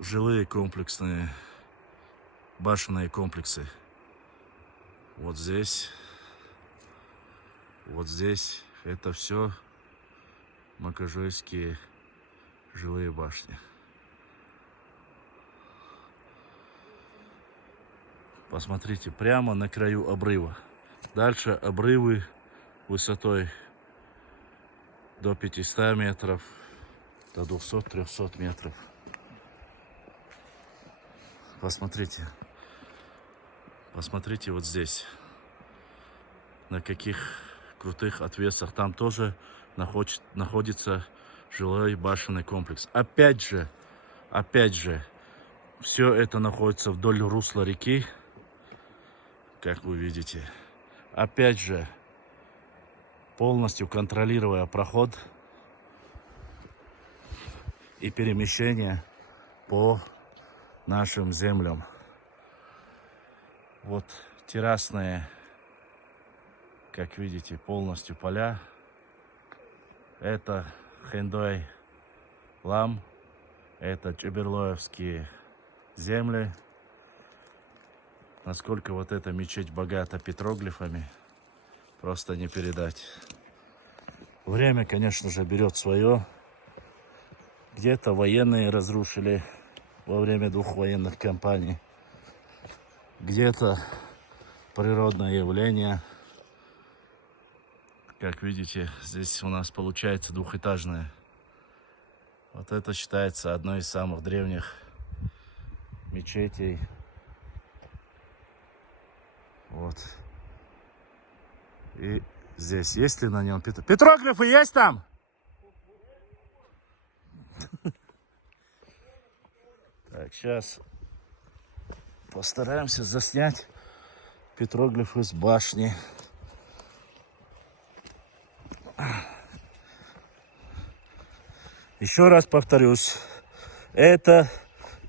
жилые комплексные, башенные комплексы. Вот здесь это все макажойские жилые башни. Посмотрите, прямо на краю обрыва. Дальше обрывы высотой до 500 метров, до 200-300 метров. Посмотрите. Посмотрите вот здесь. На каких крутых отвесах. Там тоже находится жилой башенный комплекс. Опять же, все это находится вдоль русла реки. Как вы видите. Опять же, полностью контролируя проход и перемещение по нашим землям. Вот террасные, как видите, полностью поля. Это Хендой Лам, это Чеберлоевские земли. Насколько вот эта мечеть богата петроглифами, просто не передать. Время, конечно же, берет свое. Где-то военные разрушили во время 2 военных кампаний. Где-то природное явление. Как видите, здесь у нас получается двухэтажное. Вот это считается одной из самых древних мечетей. Вот. И здесь есть ли на нем петроглифы? Есть там? Так, сейчас постараемся заснять петроглифы с башни. Еще раз повторюсь, это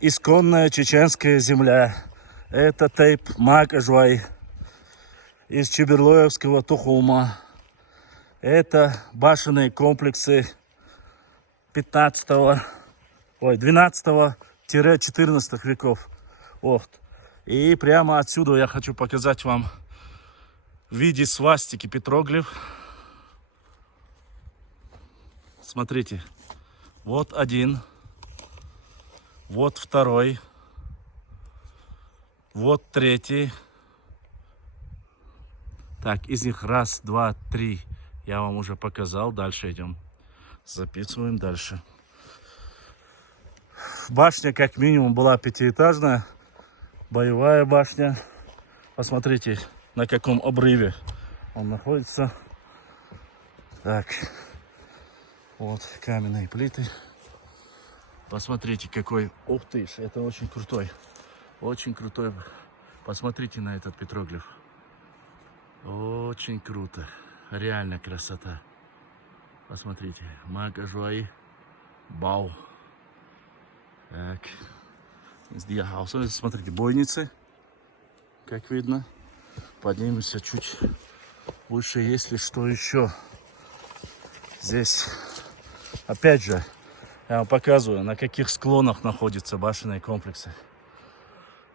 исконная чеченская земля. Это тейп Макажвай из Чеберлоевского Тухума. Это башенные комплексы 12-14 веков. Вот. И прямо отсюда я хочу показать вам в виде свастики петроглиф. Смотрите. Вот один. Вот второй. Вот третий. Так, из них 1, 2, 3 я вам уже показал. Дальше идем. Записываем дальше. Башня как минимум была 5-этажная. Боевая башня. Посмотрите, на каком обрыве он находится. Так. Вот каменные плиты. Посмотрите, какой. Ух ты ж, это очень крутой. Очень крутой. Посмотрите на этот петроглиф. Очень круто. Реально красота. Посмотрите. Макажвай Бау. Так. Смотрите, бойницы. Как видно. Поднимемся чуть выше, если что еще. Здесь, опять же, я вам показываю, на каких склонах находятся башенные комплексы.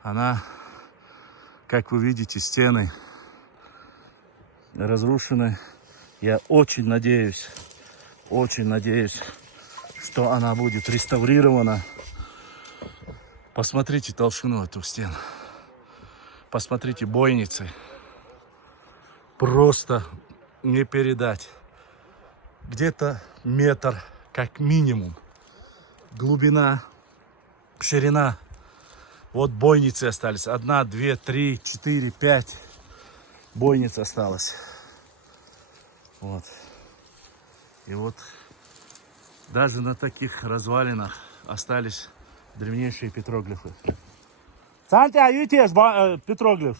Она, как вы видите, стены разрушены. Я очень надеюсь, что она будет реставрирована. Посмотрите толщину этих стен. Посмотрите бойницы. Просто не передать. Где-то метр, как минимум. Глубина, ширина. Вот бойницы остались. 1, 2, 3, 4, 5. Бойниц осталось. Вот. И вот даже на таких развалинах остались древнейшие петроглифы. Сантя, видишь петроглиф?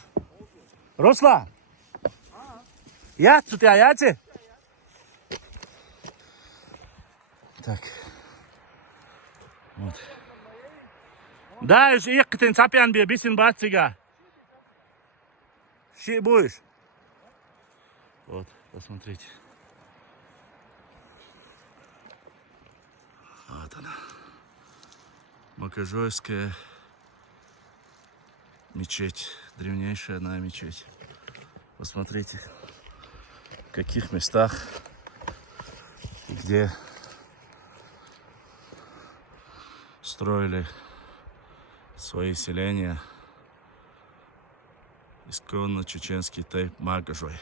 Росла? Я тут яйца? Так. Вот. Да, я хотел цапян бисин бацыга. Щи будешь? Вот, посмотрите. Вот она. Макажойская мечеть. Древнейшая одна мечеть. Посмотрите, в каких местах и где строили свои селения исконно чеченский тайп Макажой.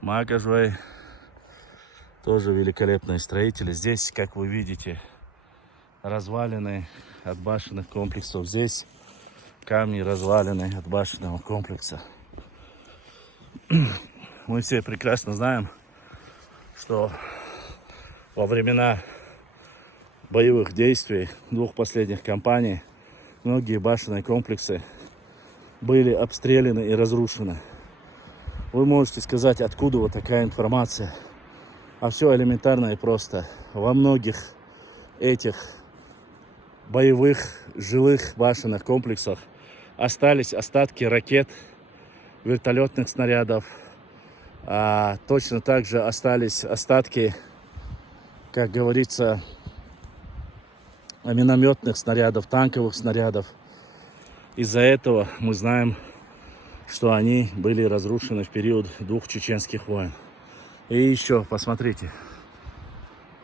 Макажой тоже великолепные строители. Здесь, как вы видите, развалины от башенных комплексов. Здесь камни развалины от башенного комплекса. Мы все прекрасно знаем, что во времена боевых действий двух последних кампаний многие башенные комплексы были обстреляны и разрушены. Вы можете сказать, откуда вот такая информация? А все элементарно и просто. Во многих этих боевых жилых башенных комплексах остались остатки ракет, вертолетных снарядов. А точно так же остались остатки, как говорится, минометных снарядов, танковых снарядов. Из-за этого мы знаем, что они были разрушены в период двух чеченских войн. И еще, посмотрите.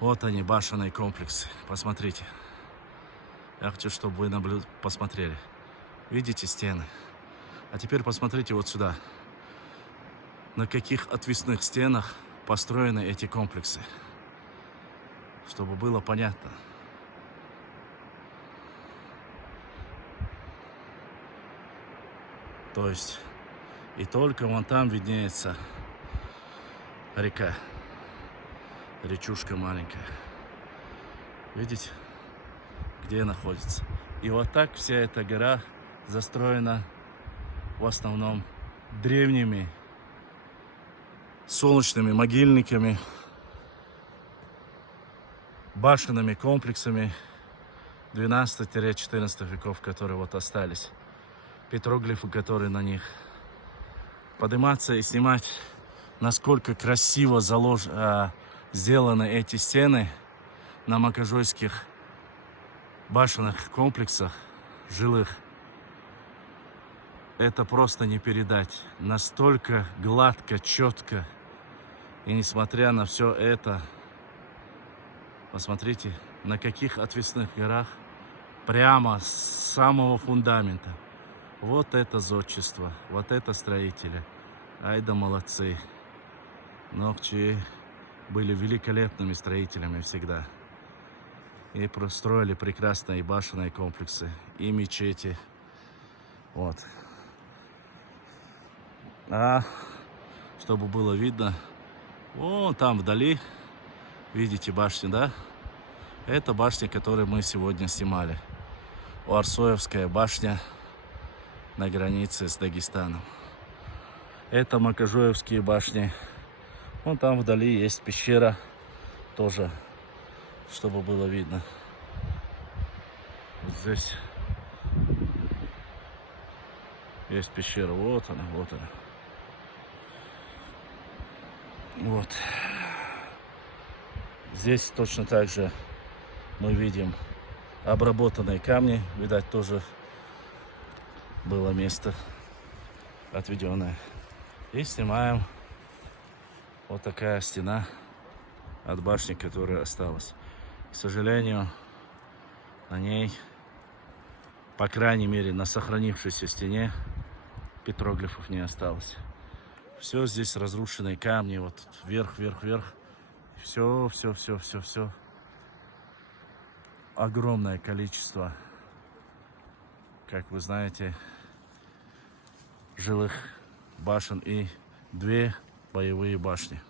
Вот они, башенные комплексы. Посмотрите. Я хочу, чтобы вы посмотрели. Видите стены? А теперь посмотрите вот сюда. На каких отвесных стенах построены эти комплексы. Чтобы было понятно. То есть и только вон там виднеется река. Речушка маленькая. Видите, где находится? И вот так вся эта гора застроена в основном древними солнечными могильниками, башенными комплексами 12-14 веков, которые вот остались. Петроглифы, которые на них. Подниматься и снимать, насколько красиво сделаны эти стены на макажойских башенных комплексах жилых. Это просто не передать. Настолько гладко, четко. И несмотря на все это, посмотрите, на каких отвесных горах, прямо с самого фундамента. Вот это зодчество, вот это строители. Ай да молодцы. Ногчи были великолепными строителями всегда. И простроили прекрасные башенные комплексы, и мечети. Вот. А чтобы было видно, вон там вдали, видите башню, да? Это башня, которую мы сегодня снимали. Арсоевская башня на границе с Дагестаном. Это Макажоевские башни. Вон там вдали есть пещера, тоже, чтобы было видно. Вот здесь есть пещера. Вот она, вот она. Вот. Здесь точно так же мы видим обработанные камни. Видать, тоже было место отведенное. И снимаем вот такая стена от башни, которая осталась. К сожалению, на ней, по крайней мере, на сохранившейся стене петроглифов не осталось. Все здесь разрушенные камни, вот вверх, вверх, вверх. Все. Огромное количество, как вы знаете, жилых башен и 2 боевые башни.